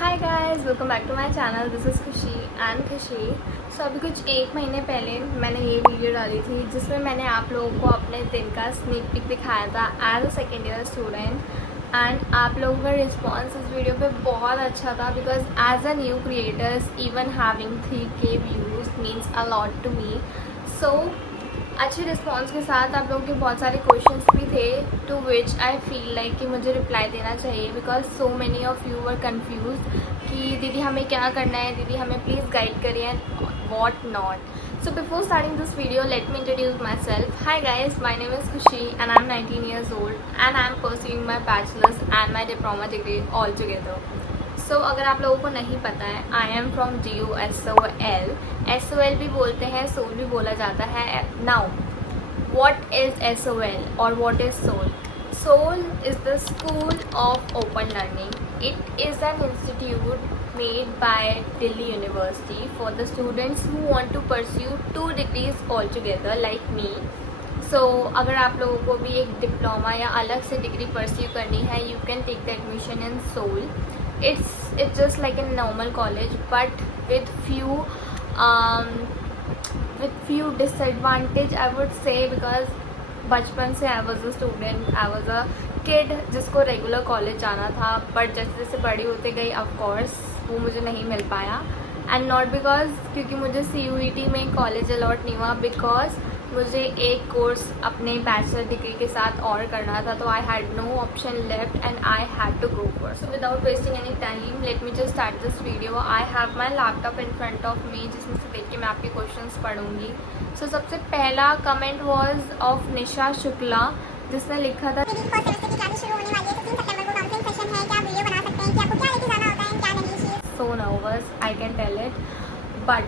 Hi guys, welcome back to my channel. This is Khushi and Khushi. So अभी कुछ एक महीने पहले मैंने ये वीडियो डाली थी जिसमें मैंने आप लोगों को अपने दिन का स्नीक पिक दिखाया था as a second year student. And आप लोगों का रिस्पॉन्स इस वीडियो पे बहुत अच्छा था because as a new creators even having 3K views means a lot to me. So अच्छे रिस्पॉन्स के साथ आप लोगों के बहुत सारे क्वेश्चंस भी थे to which I feel like कि मुझे रिप्लाई देना चाहिए because so many of you were confuse कि दीदी हमें क्या करना है, दीदी हमें प्लीज़ गाइड करिए and what not. So before starting this video, let me introduce myself. Hi guys, my name is Khushi and I'm 19 years old and I'm pursuing my bachelor's and my diploma degree all together. So अगर आप लोगों को नहीं पता है, I am from DUSOL. SOL भी बोलते हैं, सोल भी बोला जाता है. Now, what is SOL or what is soul? Soul is the School of Open Learning. It is an institute made by Delhi University for the students who want to pursue 2 degrees altogether like me. So अगर आप लोगों को भी एक diploma या अलग से degree pursue करनी है, you can take the admission in Soul. It's just like a normal college but with few disadvantage I would say because बचपन से I was a student, I was a kid जिसको regular college जाना था but जैसे जैसे बड़ी होते गई ऑफकोर्स वो मुझे नहीं मिल पाया एंड नॉट बिकॉज क्योंकि मुझे CUET में कॉलेज अलॉट नहीं हुआ बिकॉज मुझे एक कोर्स अपने बैचलर डिग्री के साथ और करना था तो I had no option left and I had to go for. So without wasting any time let me just start this video. I have my laptop in front of me जिसमें से देख के मैं आपके क्वेश्चंस पढ़ूंगी। सो सबसे पहला comment was of निशा शुक्ला जिसने लिखा था so nervous, I can tell it. But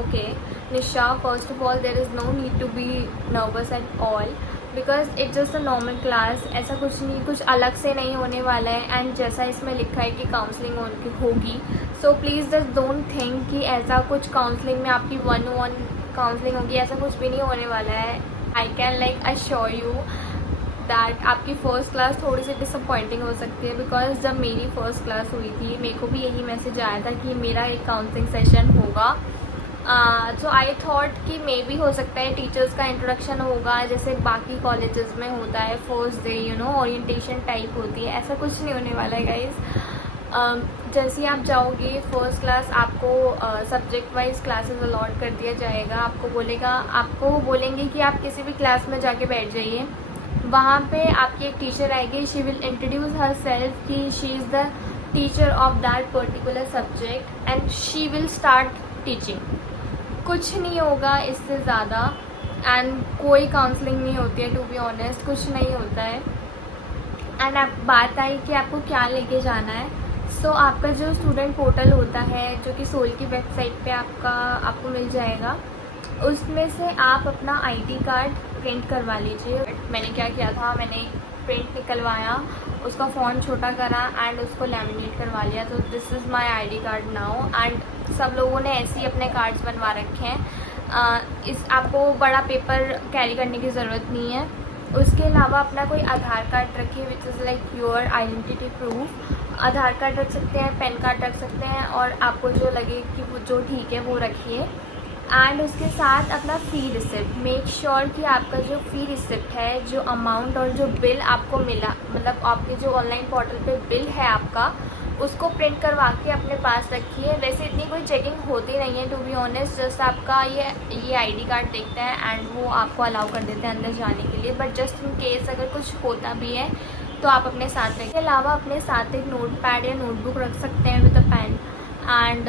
okay, Nisha, first of all, there is no need to be nervous at all because it's just a normal class. ऐसा कुछ नहीं, कुछ अलग से नहीं होने वाला है एंड जैसा इसमें लिखा है कि काउंसलिंग होगी so please just don't think कि ऐसा कुछ काउंसलिंग में आपकी 1-on-1 काउंसलिंग होगी, ऐसा कुछ भी नहीं होने वाला है। I can like assure you that आपकी फ़र्स्ट क्लास थोड़ी सी डिसअपॉइंटिंग हो सकती है बिकॉज जब मेरी फ़र्स्ट क्लास हुई थी मेरे को भी यही मैसेज आया था कि मेरा एक काउंसलिंग सेशन होगा। सो आई थॉट कि मे भी हो सकता है टीचर्स का इंट्रोडक्शन होगा जैसे बाकी कॉलेजेस में होता है फर्स्ट डे ओरिएंटेशन टाइप होती है, ऐसा कुछ नहीं होने वाला है गाइज। जैसे ही आप जाओगे फर्स्ट क्लास आपको सब्जेक्ट वाइज क्लासेस अलॉट कर दिया जाएगा। आपको बोलेंगे कि आप किसी भी क्लास में जाके बैठ जाइए, वहाँ पे आपकी एक टीचर आएगी, she will introduce herself कि she is the teacher of that particular subject and she will start teaching. कुछ नहीं होगा इससे ज़्यादा एंड कोई काउंसलिंग नहीं होती है, टू बी ऑनेस्ट कुछ नहीं होता है। एंड आप बात आई कि आपको क्या लेके जाना है। सो आपका जो स्टूडेंट पोर्टल होता है जो कि सोल की वेबसाइट पे आपको मिल जाएगा, उसमें से आप अपना ID कार्ड प्रिंट करवा लीजिए। मैंने क्या किया था, मैंने प्रिंट निकलवाया, उसका फ़ॉन्ट छोटा करा एंड उसको लैमिनेट करवा लिया। तो this is my ID card now and सब लोगों ने ऐसे ही अपने कार्ड्स बनवा रखे हैं। आपको बड़ा पेपर कैरी करने की ज़रूरत नहीं है। उसके अलावा अपना कोई आधार कार्ड रखिए which is like your identity proof. Aadhaar card रख सकते हैं, पैन कार्ड रख सकते हैं और आपको जो लगे कि वो जो ठीक है वो रखिए। एंड उसके साथ अपना फ़ी रिसिप्ट, मेक श्योर कि आपका जो फ़ी रिसिप्ट है, जो अमाउंट और जो बिल आपको मिला, मतलब आपके जो ऑनलाइन पोर्टल पे बिल है आपका, उसको प्रिंट करवा के अपने पास रखिए। वैसे इतनी कोई चेकिंग होती नहीं है टू बी ऑनेस्ट, जस्ट आपका ये ID कार्ड देखते हैं एंड वो आपको अलाउ कर देते हैं अंदर जाने के लिए। बट जस्ट इन केस अगर कुछ होता भी है तो आप अपने साथ रखें। इसके अलावा अपने साथ एक नोट पैड या नोटबुक रख सकते हैं with a pen and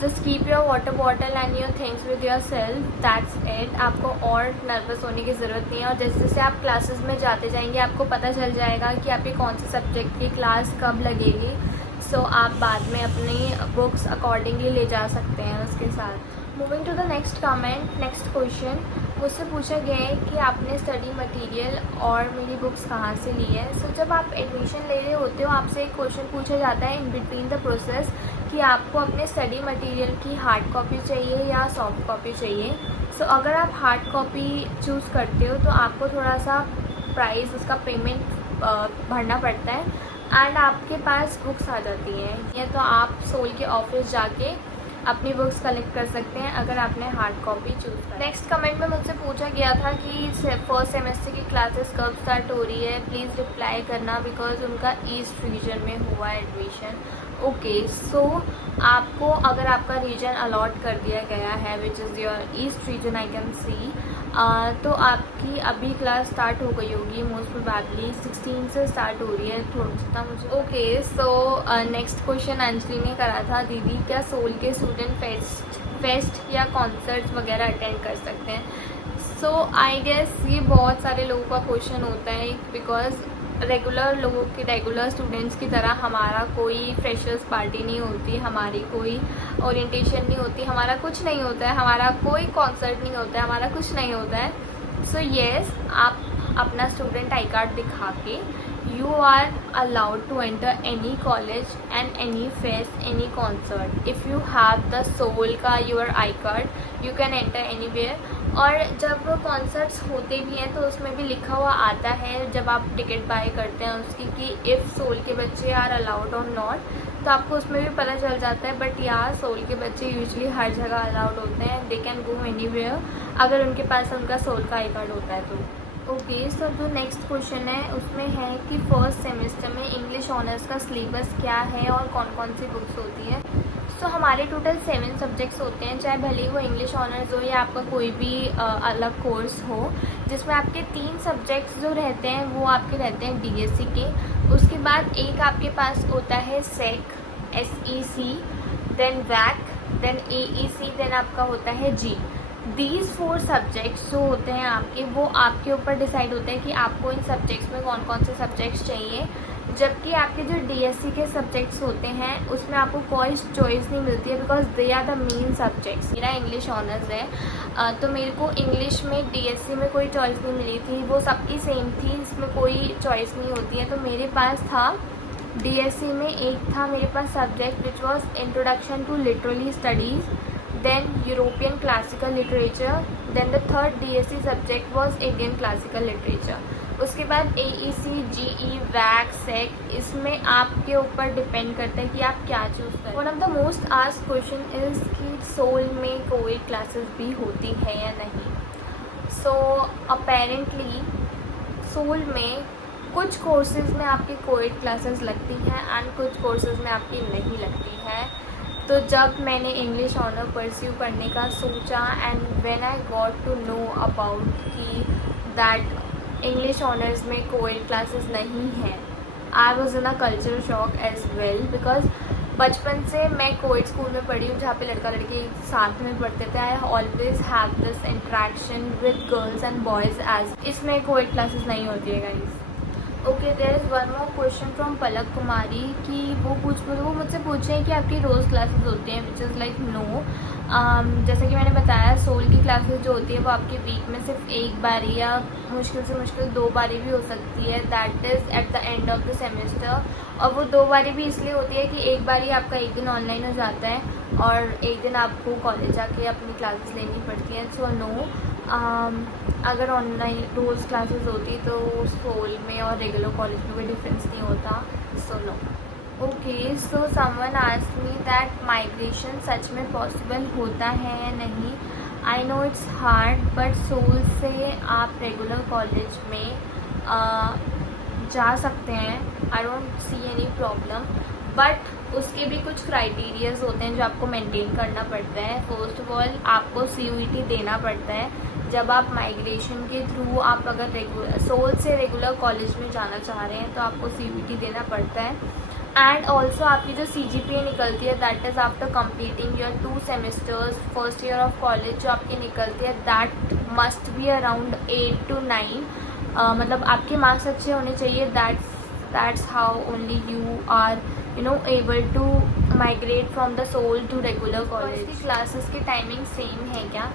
just keep your water bottle and your things with yourself, that's it. आपको और नर्वस होने की ज़रूरत नहीं है और जैसे जैसे आप क्लासेस में जाते जाएंगे आपको पता चल जाएगा कि आपकी कौन से सब्जेक्ट की क्लास कब लगेगी। सो आप बाद में अपनी बुक्स अकॉर्डिंगली ले जा सकते हैं उसके साथ। Moving to the next comment, next question मुझसे पूछा गया है कि आपने स्टडी मटेरियल और मेरी बुक्स कहाँ से ली है। सो जब आप एडमिशन ले रहे होते हो आपसे एक क्वेश्चन पूछा जाता है इन बिटवीन द प्रोसेस कि आपको अपने स्टडी मटेरियल की हार्ड कॉपी चाहिए या सॉफ्ट कॉपी चाहिए। सो अगर आप हार्ड कॉपी चूज़ करते हो तो आपको थोड़ा सा प्राइस उसका पेमेंट भरना पड़ता है एंड आपके पास बुक्स आ जाती हैं, या तो आप सोल के ऑफिस जाके अपनी बुक्स कलेक्ट कर सकते हैं अगर आपने हार्ड कॉपी चूज़ करा। नेक्स्ट कमेंट में मुझसे पूछा गया था कि फर्स्ट सेमेस्टर की क्लासेस कब स्टार्ट हो रही है, प्लीज़ रिप्लाई करना बिकॉज उनका ईस्ट रीजन में हुआ है एडमिशन। ओके, सो आपको अगर आपका रीजन अलॉट कर दिया गया है which is your east region I can see, तो आपकी अभी क्लास स्टार्ट हो गई होगी, मोस्ट प्रोबेबली 16 से स्टार्ट हो रही है थोड़ा जितना मुझे। Okay, so next question Anjali ने करा था, दीदी क्या सोल के स्टूडेंट फेस्ट या कॉन्सर्ट्स वगैरह अटेंड कर सकते हैं? सो आई गेस ये बहुत सारे लोगों का क्वेश्चन होता है बिकॉज रेगुलर लोगों की, रेगुलर स्टूडेंट्स की तरह हमारा कोई फ्रेशर्स पार्टी नहीं होती, हमारी कोई ओरिएंटेशन नहीं होती, हमारा कुछ नहीं होता है, हमारा कोई कॉन्सर्ट नहीं होता है, हमारा कुछ नहीं होता है। सो येस, आप अपना स्टूडेंट आई कार्ड दिखा के you are allowed to enter any college and any fest, any concert. If you have the soul का your I card, you can enter anywhere. और जब कॉन्सर्ट्स होते भी हैं तो उसमें भी लिखा हुआ आता है जब आप टिकट बाय करते हैं उसकी कि इफ़ सोल के बच्चे आर अलाउड और नॉट, तो आपको उसमें भी पता चल जाता है। बट यार सोल के बच्चे यूजली हर जगह अलाउड होते हैं, दे कैन गो एनीवेयर अगर उनके पास उनका सोल का आई कार्ड होता है तो। ओके, सो जो नेक्स्ट क्वेश्चन है उसमें है कि फर्स्ट सेमेस्टर में इंग्लिश ऑनर्स का सिलेबस क्या है और कौन कौन सी बुक्स होती है। सो हमारे टोटल 7 सब्जेक्ट्स होते हैं, चाहे भले ही वो इंग्लिश ऑनर्स हो या आपका कोई भी अलग कोर्स हो, जिसमें आपके 3 सब्जेक्ट्स जो रहते हैं वो आपके रहते हैं डीएससी के। उसके बाद एक आपके पास होता है सेक, SEC, then वैक, then AEC, then आपका होता है जी। दीज 4 सब्जेक्ट्स जो होते हैं आपके, वो आपके ऊपर डिसाइड होते हैं कि आपको इन सब्जेक्ट्स में कौन कौन से सब्जेक्ट्स चाहिए। जबकि आपके जो डीएससी के सब्जेक्ट्स होते हैं उसमें आपको कोई चॉइस नहीं मिलती है because they are the main subjects. मेरा इंग्लिश ऑनर्स है तो मेरे को इंग्लिश में डीएससी में कोई चॉइस नहीं मिली थी, वो सबकी सेम थी, इसमें कोई चॉइस नहीं होती है। तो मेरे पास था डीएससी में एक था मेरे पास subject which was introduction to literary studies, then European classical literature, then the third DSC subject was Indian classical literature. उसके बाद AEC, GE, WAC, SEC, इसमें आपके ऊपर डिपेंड करता है कि आप क्या चूज़ करें। One of the most asked question is कि सोल में कोई क्लासेस भी होती है या नहीं। सो अपेरेंटली सोल में कुछ कोर्सेज में आपकी कोएड क्लासेस लगती हैं एंड कुछ कोर्सेज में आपकी नहीं लगती है। तो जब मैंने इंग्लिश ऑनर परस्यू करने का सोचा and when I got to know about कि दैट इंग्लिश ऑनर्स में कोएड क्लासेस नहीं हैं, I was in a culture shock as well because बचपन से मैं कोएड स्कूल में पढ़ी हूँ जहाँ पे लड़का लड़की साथ में पढ़ते थे। I always have this interaction with girls and boys as, इसमें कोएड क्लासेस नहीं होती है guys. Okay, there is one more question from Palak Kumari कि वो मुझसे पूछे हैं कि आपकी रोज़ क्लासेस होती हैं, विच इज़ लाइक नो। जैसे कि मैंने बताया सोल की क्लासेस जो होती है वो आपके वीक में सिर्फ एक बारी या मुश्किल से मुश्किल 2 बारी भी हो सकती है, that is at the end of the semester. और वो 2 बारी भी इसलिए होती है कि एक बारी आपका एक दिन ऑनलाइन हो जाता है और एक दिन आपको कॉलेज जाके अपनी क्लासेस लेनी पड़ती हैं। सो नो, अगर ऑनलाइन रोज़ क्लासेस होती तो सोल में और रेगुलर कॉलेज में कोई डिफरेंस नहीं होता। So no. Okay, so someone asked me that migration सच में पॉसिबल होता है या नहीं। I know it's hard but SOL से आप रेगुलर कॉलेज में जा सकते हैं, I don't see any problem. But उसके भी कुछ क्राइटेरियाज होते हैं जो आपको मेंटेन करना पड़ता है। फर्स्ट ऑफ ऑल आपको CUET देना पड़ता है जब आप माइग्रेशन के थ्रू आप अगर सोल से रेगुलर कॉलेज में जाना चाह रहे हैं तो आपको CUET देना पड़ता है। एंड ऑल्सो आपकी जो CGPA निकलती है that is after completing your 2 semesters first year of college जो आपकी निकलती है that must be around 8 to 9। मतलब आपके मार्क्स अच्छे होने चाहिए, that's how only you are able to migrate from the SOL to regular college. की क्लासेस की टाइमिंग सेम है क्या?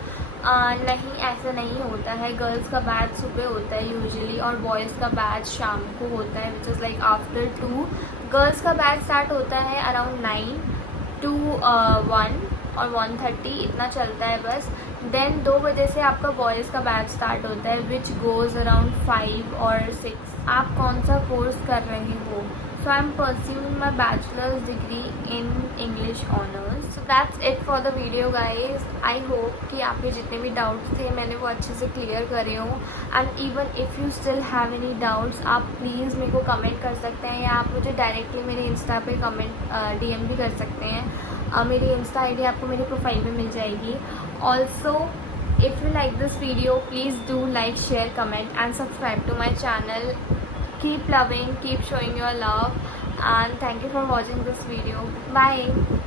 नहीं, ऐसा नहीं होता है। गर्ल्स का बैच सुबह होता है यूजुअली और बॉयज़ का बैच शाम को होता है which is like after 2। Girls का बैच स्टार्ट होता है अराउंड 9 to 1 और 1:30 इतना चलता है बस। देन 2 बजे से आपका बॉयज़ का बैच स्टार्ट होता है विच गोज़ अराउंड 5 और 6। आप कौन सा कोर्स कर रहे हो? So I'm pursuing my bachelor's degree in English honors. So that's it for the video guys. I hope कि आपके जितने भी doubts थे मैंने वो अच्छे से clear करे हूँ. And even if you still have any doubts, आप please मेरे को comment कर सकते हैं या आप मुझे directly मेरे Insta पे comment DM भी कर सकते हैं. मेरी Insta ID आपको मेरी profile में मिल जाएगी. Also, if you like this video, please do like, share, comment and subscribe to my channel. Keep loving, keep showing your love, and thank you for watching this video. Bye.